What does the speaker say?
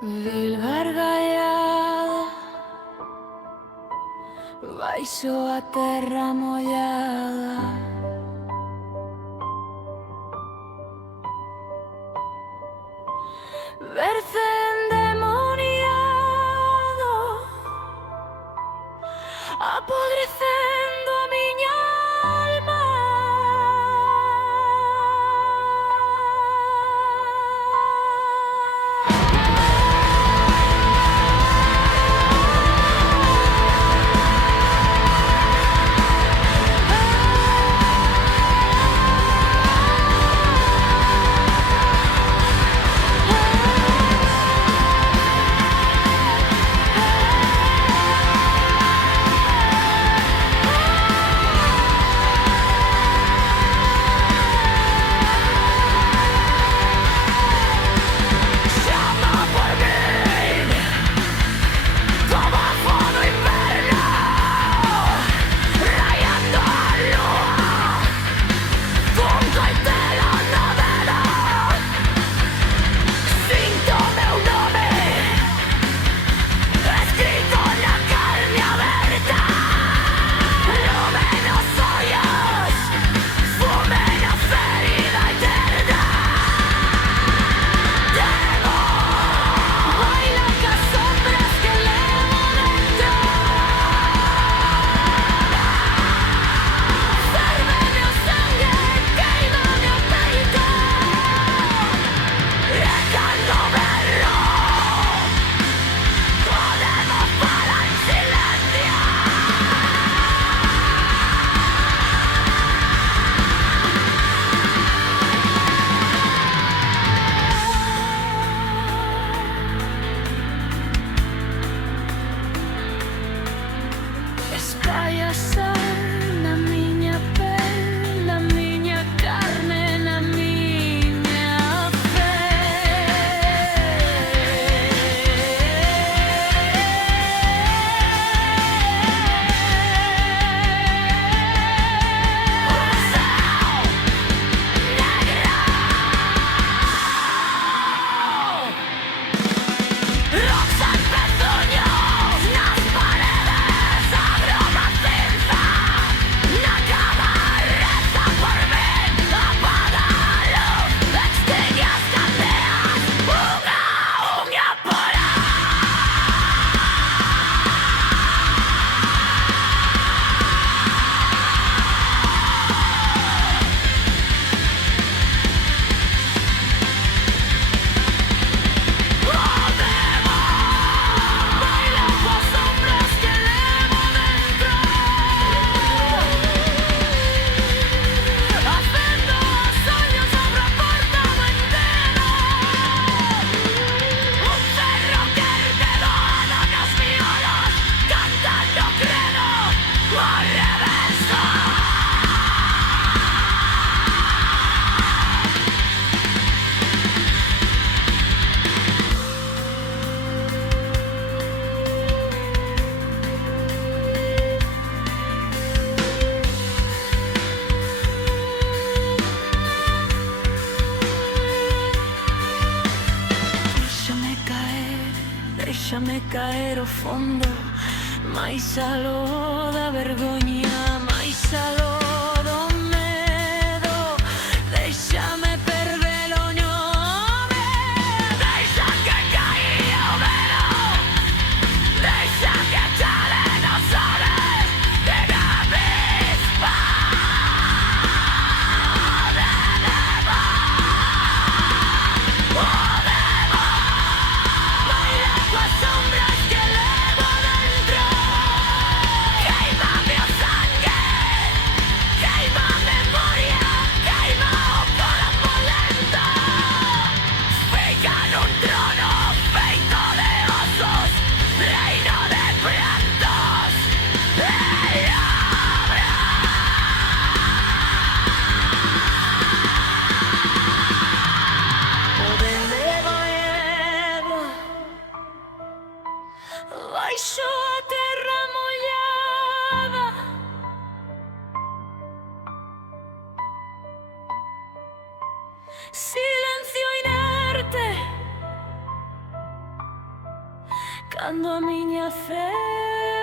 Vil gargallada, baixo a terra mollada. Berce endemoniado, apodrecendo a miña alma. Espalla sal na miña pel, na miña carne, na miña fe. Roxas pezuños nas paredes, abro más cinza. Na cama reza por mí, apaga la luz, extingue as candeas, unha por baila coas sombras que levo dentro, facendo os soños abro a porta do entero. Un ferro que quedado nos miolos, cantando credo ao reverso. Déxame caer ao fondo, máis aló da vergoña, máis aló do medo. Déxame perder o nome, deixa que caia o velo, deixa que chale nos soles de avispa de nebo. Baila coas sombras que levo dentro, queima meu sangue, queima a memoria, queima o corazón lento. Fica nun trono feito de osos, reino de prantos e obra. O delegado baixo a terra mollada, silencio inerte, Cando a miña fe